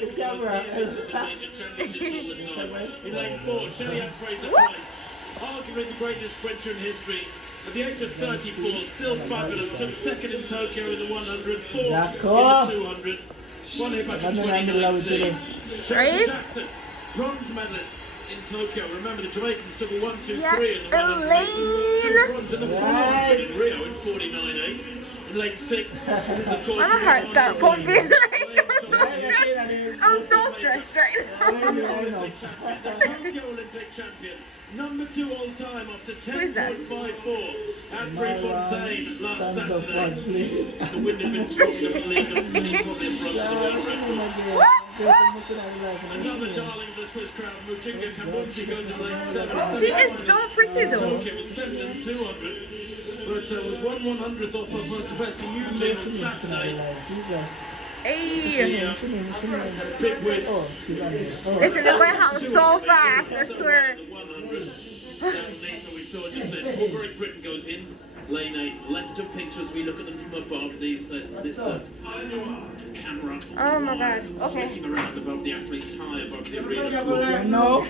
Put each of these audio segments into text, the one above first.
the camera. Elaine 4, Shelly and Fraser Pryce. Arguably the greatest sprinter in history. At the age of 34, still fabulous. Took second in Tokyo in the 100, fourth in the 200. Won here back in 2019. Shericka Jackson, bronze medalist in Tokyo. Remember the Jamaicans took a 1, 2, 3 in the 100. Two bronze in the 400 in Rio in 49.8. In late 6, My heart started pumping. I'm so stressed right now. Tokyo Olympic champion. Number 2 all time after 10.54 at Prefontaine last Saturday. The wind had been strong enough to lead them. She probably broke the world record. Another darling of the Swiss crowd, Mujinga Kabunsi goes in lane 7. She is so pretty though. Tokyo was 7 and 200, but was 1/100th off her personal best to Eugene on Saturday. Hey. Big win. Listen, they're going out so fast, I swear. So we saw just then. All Great Britain goes in. Lane 8, left of picture as we look at them from above. This camera. Oh my gosh. Okay. Flitting around above the athletes, high above the arena. No.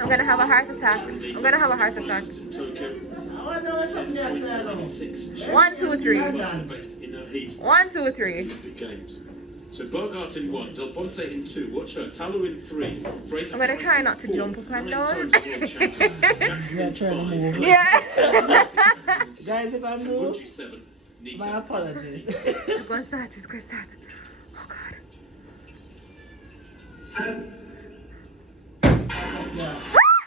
I'm gonna have a heart attack. I'm gonna have a heart attack. 1, 2, 3. 1, 2, 3. So Bogart in 1, Del Ponte in 2, watch her, TALLAWAH in 3, Fraser I'm gonna try not to jump up and down. Yeah, trying to move. Yeah. Guys, if I move, my apologies. It's gonna start, it's gonna start. Oh god. Yeah.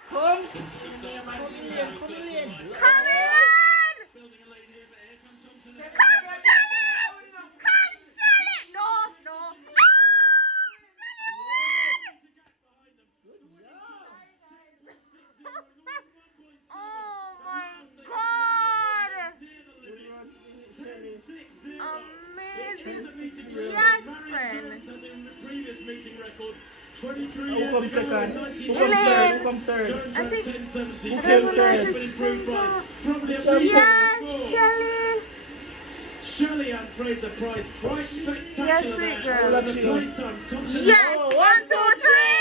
Come. Come in. Come in! Come Shelly! Come Shelly! No, no. Oh my god! Amazing! Yes, friend! Previous meeting record. Who comes second? Who comes third? Who comes third? I think Who came third? yes, Shelly. Shelly and Fraser Pryce, quite spectacular. Yes, sweet girl. Playtime, Thompson. Yes, 1, 2, 3.